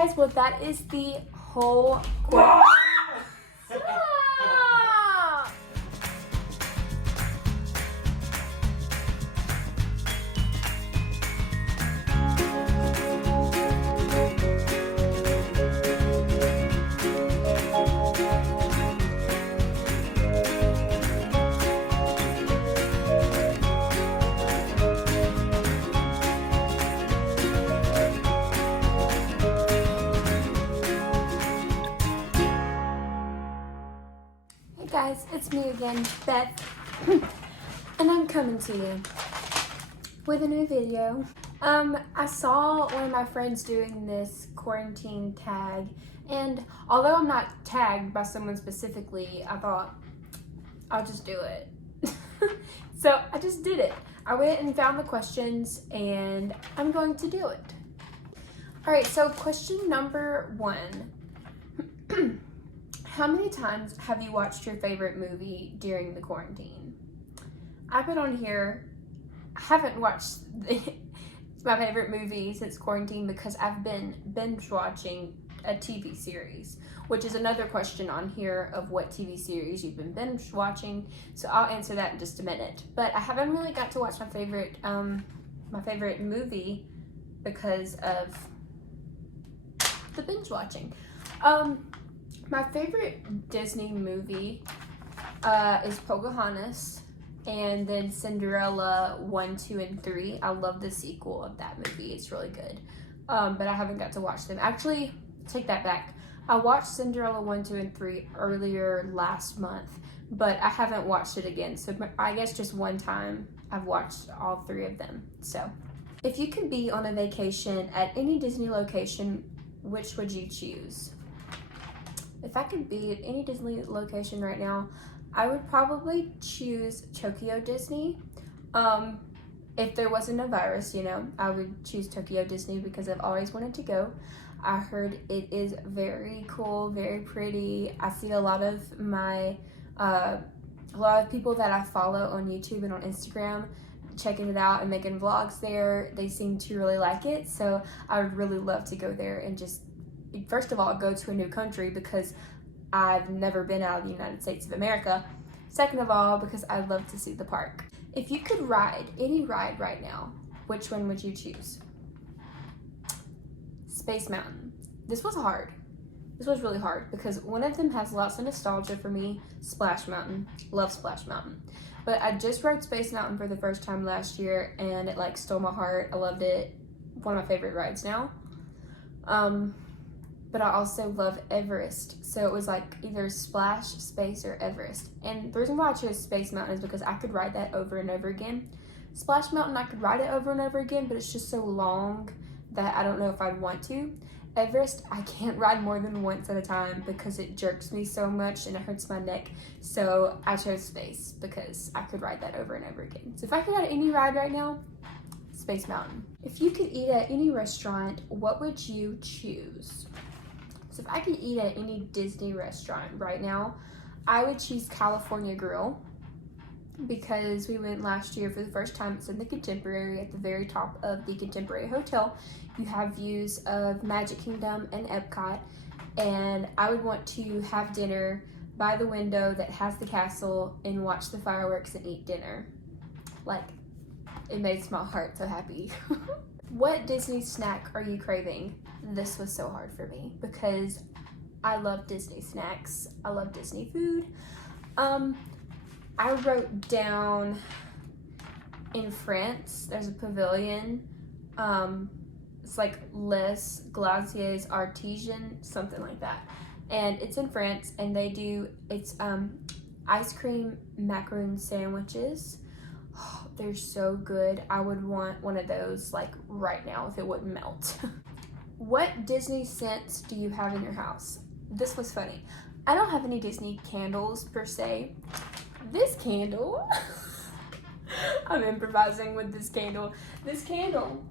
Guys, well, that is the whole Stop! Hey guys, it's me again, Beth, and I'm coming to you with a new video. I saw one of my friends doing this quarantine tag, and although I'm not tagged by someone specifically, I thought I'll just do it. So I just did it. I went and found the questions, and I'm going to do it. Alright, so question number 1. How many times have you watched your favorite movie during the quarantine? I put on here, I haven't watched my favorite movie since quarantine because I've been binge watching a TV series, which is another question on here of what TV series you've been binge watching. So I'll answer that in just a minute. But I haven't really got to watch my favorite movie because of the binge watching. My favorite Disney movie is Pocahontas, and then Cinderella 1, 2, and 3. I love the sequel of that movie. It's really good. But I haven't got to watch them. Actually, take that back. I watched Cinderella 1, 2, and 3 earlier last month, but I haven't watched it again. So I guess just one time I've watched all 3 of them. So if you could be on a vacation at any Disney location, which would you choose? If I could be at any Disney location right now, I would probably choose Tokyo Disney. If there wasn't a virus, you know, I would choose Tokyo Disney because I've always wanted to go. I heard it is very cool, very pretty. I see a lot of people that I follow on YouTube and on Instagram checking it out and making vlogs there. They seem to really like it, so I would really love to go there and just, first of all, go to a new country because I've never been out of the United States of America. Second of all, because I'd love to see the park. If you could ride any ride right now, which one would you choose? Space Mountain. This was hard. This was really hard because one of them has lots of nostalgia for me. Splash Mountain. Love Splash Mountain. But I just rode Space Mountain for the first time last year and it like stole my heart. I loved it. One of my favorite rides now. But I also love Everest. So it was like either Splash, Space, or Everest. And the reason why I chose Space Mountain is because I could ride that over and over again. Splash Mountain, I could ride it over and over again, but it's just so long that I don't know if I'd want to. Everest, I can't ride more than once at a time because it jerks me so much and it hurts my neck. So I chose Space because I could ride that over and over again. So if I could ride any ride right now, Space Mountain. If you could eat at any restaurant, what would you choose? So if I could eat at any Disney restaurant right now, I would choose California Grill because we went last year for the first time. It's in the Contemporary, at the very top of the Contemporary Hotel. You have views of Magic Kingdom and Epcot, and I would want to have dinner by the window that has the castle and watch the fireworks and eat dinner. Like, it makes my heart so happy. What Disney snack are you craving? This was so hard for me because I love Disney snacks. I love Disney food. I wrote down in France, there's a pavilion. It's like Les Glaciers Artisan, something like that. And it's in France and it's ice cream macaron sandwiches. Oh, they're so good. I would want one of those like right now if it wouldn't melt. What Disney scents do you have in your house? This was funny. I don't have any Disney candles per se. This candle, I'm improvising with this candle. This candle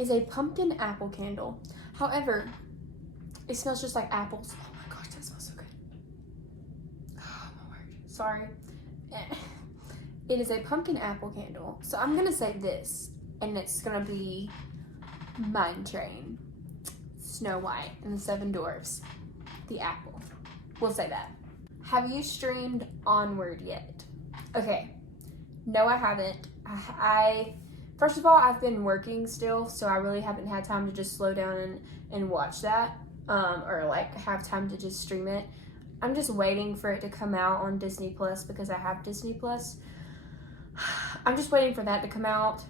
is a pumpkin apple candle. However, it smells just like apples. Oh my gosh, that smells so good. Oh my word. Sorry. It is a pumpkin apple candle. So I'm gonna say this, and it's gonna be Mine Train. Snow White and the Seven Dwarfs. The apple. We'll say that. Have you streamed Onward yet? Okay. No, I haven't. I first of all, I've been working still, so I really haven't had time to just slow down and watch that, or like have time to just stream it. I'm just waiting for it to come out on Disney Plus because I have Disney Plus. I'm just waiting for that to come out,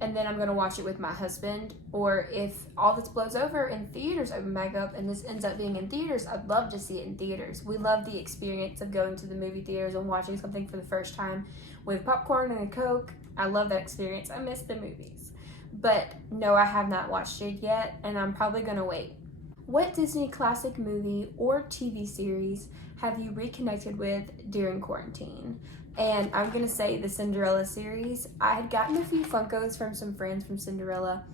and then I'm going to watch it with my husband. Or if all this blows over and theaters open back up and this ends up being in theaters, I'd love to see it in theaters. We love the experience of going to the movie theaters and watching something for the first time with popcorn and a Coke. I love that experience. I miss the movies. But no, I have not watched it yet, and I'm probably going to wait. What Disney classic movie or TV series have you reconnected with during quarantine? And I'm going to say the Cinderella series. I had gotten a few Funkos from some friends from Cinderella.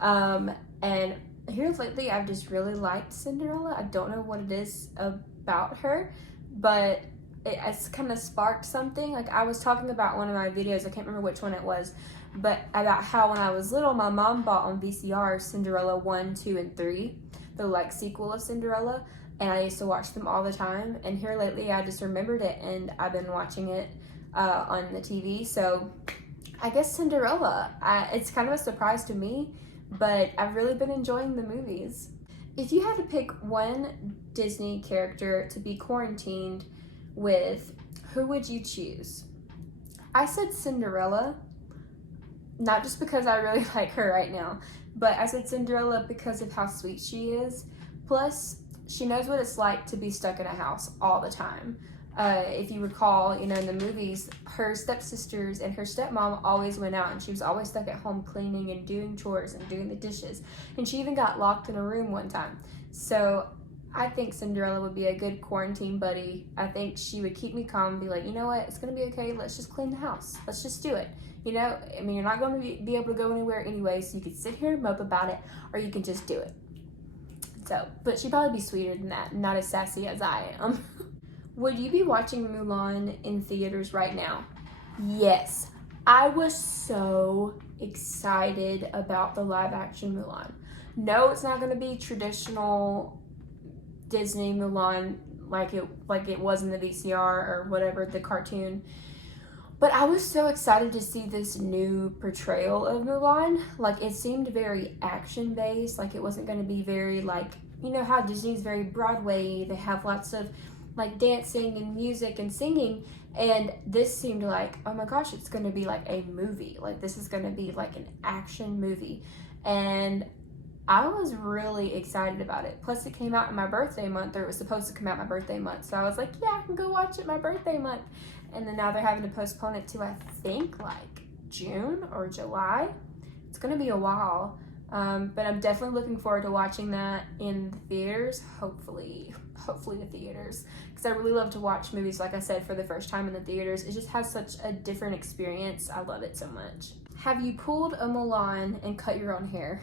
And here lately, I've just really liked Cinderella. I don't know what it is about her, but it's kind of sparked something. Like, I was talking about one of my videos, I can't remember which one it was, but about how when I was little, my mom bought on VCR Cinderella 1, 2, and 3, the like sequel of Cinderella, and I used to watch them all the time. And here lately, I just remembered it, and I've been watching it on the TV. So I guess Cinderella, it's kind of a surprise to me, but I've really been enjoying the movies. If you had to pick one Disney character to be quarantined with, who would you choose? I said Cinderella, not just because I really like her right now, but I said Cinderella because of how sweet she is. Plus, she knows what it's like to be stuck in a house all the time. If you recall, in the movies, her stepsisters and her stepmom always went out, and she was always stuck at home cleaning and doing chores and doing the dishes. And she even got locked in a room one time. So I think Cinderella would be a good quarantine buddy. I think she would keep me calm and be like, you know what, it's going to be okay. Let's just clean the house. Let's just do it. You're not going to be able to go anywhere anyway, so you could sit here and mope about it, or you can just do it. So, but she'd probably be sweeter than that, not as sassy as I am. Would you be watching Mulan in theaters right now? Yes. I was so excited about the live action Mulan. No, it's not going to be traditional Disney Mulan like it was in the VCR or whatever, the cartoon. But I was so excited to see this new portrayal of Mulan. Like, it seemed very action-based. Like, it wasn't going to be very, like, how Disney's very Broadway. They have lots of, like, dancing and music and singing. And this seemed like, oh my gosh, it's going to be like a movie. Like, this is going to be like an action movie. And I was really excited about it. Plus, it came out in my birthday month, or it was supposed to come out my birthday month. So I was like, yeah, I can go watch it my birthday month. And then now they're having to postpone it to, I think, like June or July. It's going to be a while. But I'm definitely looking forward to watching that in the theaters. Hopefully the theaters. Because I really love to watch movies, like I said, for the first time in the theaters. It just has such a different experience. I love it so much. Have you pulled a Mulan and cut your own hair?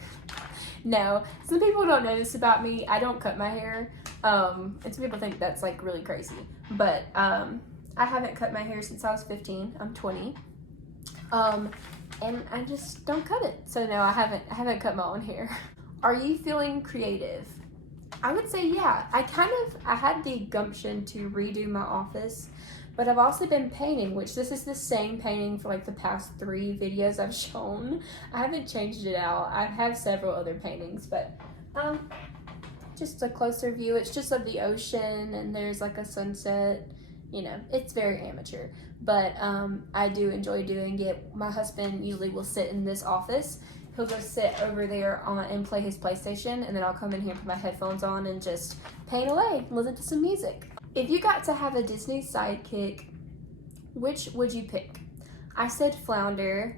No. Some people don't know this about me. I don't cut my hair. And some people think that's like really crazy. But I haven't cut my hair since I was 15. I'm 20. And I just don't cut it. So no, I haven't cut my own hair. Are you feeling creative? I would say yeah. I had the gumption to redo my office, but I've also been painting, which this is the same painting for like the past 3 videos I've shown. I haven't changed it out. I have several other paintings, but just a closer view. It's just of the ocean, and there's like a sunset. It's very amateur, but I do enjoy doing it. My husband usually will sit in this office. He'll go sit over there and play his PlayStation, and then I'll come in here and put my headphones on and just paint away, listen to some music. If you got to have a Disney sidekick, which would you pick? I said Flounder,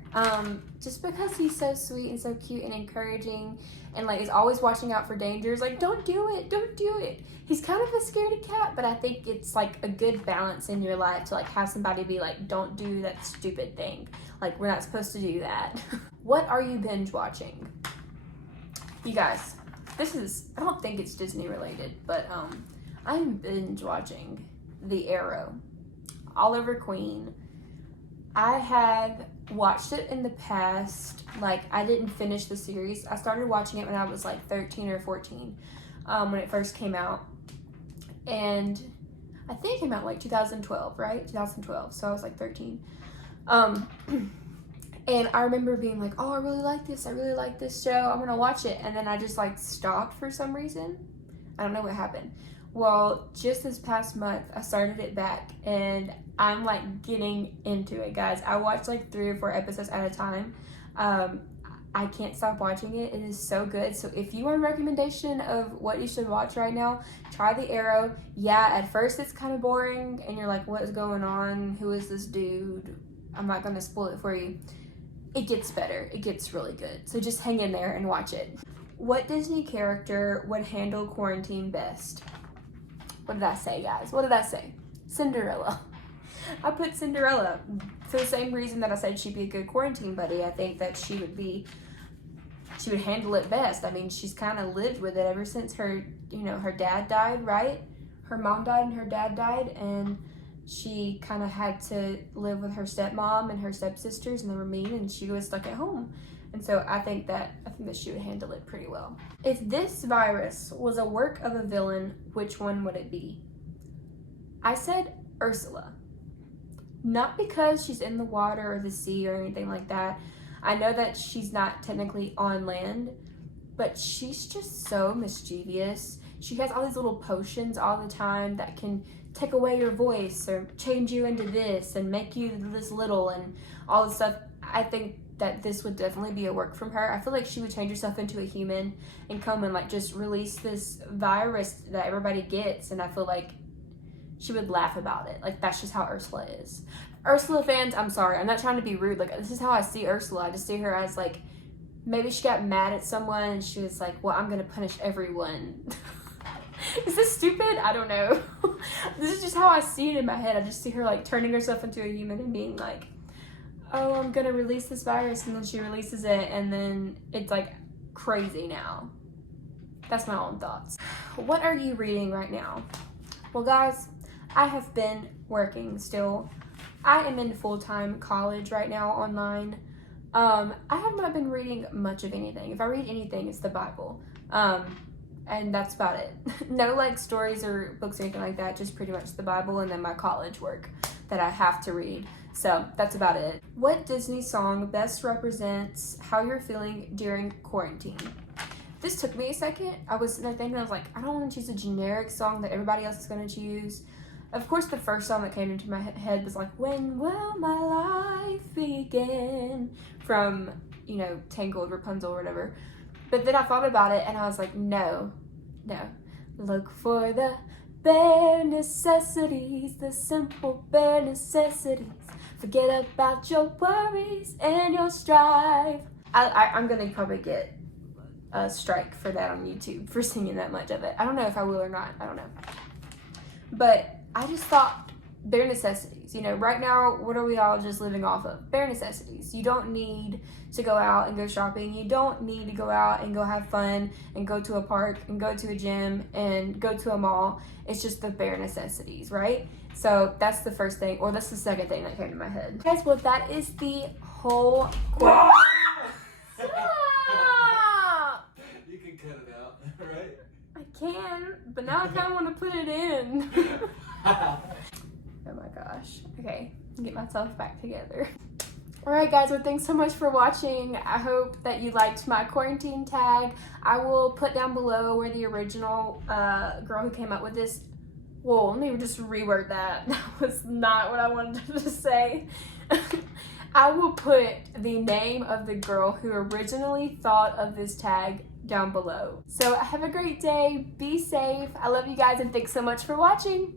just because he's so sweet and so cute and encouraging, and like is always watching out for dangers. Like, don't do it. He's kind of a scaredy cat, but I think it's like a good balance in your life to like have somebody be like, don't do that stupid thing. Like, we're not supposed to do that. What are you binge watching? You guys, I don't think it's Disney related, but I'm binge watching The Arrow, Oliver Queen. I have watched it in the past. Like, I didn't finish the series. I started watching it when I was like 13 or 14. when it first came out. And I think it came out like 2012, right? 2012. So I was like 13. And I remember being like, oh, I really like this. I really like this show. I'm going to watch it. And then I just like stopped for some reason. I don't know what happened. Well, just this past month, I started it back and I'm like getting into it, guys. I watch like 3 or 4 episodes at a time. I can't stop watching it. It is so good. So if you want a recommendation of what you should watch right now, try The Arrow. Yeah, at first it's kind of boring and you're like, what is going on? Who is this dude? I'm not going to spoil it for you. It gets better. It gets really good. So just hang in there and watch it. What Disney character would handle quarantine best? What did I say, guys? What did I say? Cinderella. I put Cinderella for the same reason that I said she'd be a good quarantine buddy. I think that she would handle it best. I mean, she's kind of lived with it ever since her dad died, right? Her mom died and her dad died, and she kind of had to live with her stepmom and her stepsisters, and they were mean, and she was stuck at home. And so I think that she would handle it pretty well. If this virus was a work of a villain, which one would it be? I said Ursula. Not because she's in the water or the sea or anything like that. I know that she's not technically on land, but she's just so mischievous. She has all these little potions all the time that can take away your voice or change you into this and make you this little and all this stuff. I think that this would definitely be a work from her. I feel like she would change herself into a human and come and like just release this virus that everybody gets, and I feel like she would laugh about it. Like, that's just how Ursula is. Ursula fans, I'm sorry, I'm not trying to be rude. Like, this is how I see Ursula. I just see her as like, maybe she got mad at someone and she was like, well, I'm gonna punish everyone. Is this stupid? I don't know. This is just how I see it in my head. I just see her like turning herself into a human and being like, oh, I'm gonna release this virus, and then she releases it, and then it's like crazy now. That's my own thoughts. What are you reading right now? Well, guys, I have been working still. I am in full-time college right now online. I have not been reading much of anything. If I read anything, it's the Bible. And that's about it. No like stories or books or anything like that, just pretty much the Bible and then my college work that I have to read. So that's about it. What Disney song best represents how you're feeling during quarantine? This took me a second. I was sitting there thinking, I was like, I don't want to choose a generic song that everybody else is going to choose. Of course, the first song that came into my head was like, When Will My Life Begin? From, Tangled, Rapunzel, or whatever. But then I thought about it and I was like, no. Look for the bare necessities, the simple bare necessities. Forget about your worries and your strife. I'm going to probably get a strike for that on YouTube for singing that much of it. I don't know if I will or not. I don't know. But I just thought bare necessities. Right now, what are we all just living off of? Bare necessities. You don't need to go out and go shopping. You don't need to go out and go have fun and go to a park and go to a gym and go to a mall. It's just the bare necessities, right? So that's the first thing, or that's the second thing that came to my head. Guys, well, that is the whole Stop! You can cut it out, right? I can, but now I kind of want to put it in. Oh my gosh. Okay, get myself back together. Alright guys, well thanks so much for watching. I hope that you liked my quarantine tag. I will put down below where the original girl who came up with this, whoa, let me just reword that. That was not what I wanted to say. I will put the name of the girl who originally thought of this tag down below. So have a great day, be safe. I love you guys and thanks so much for watching.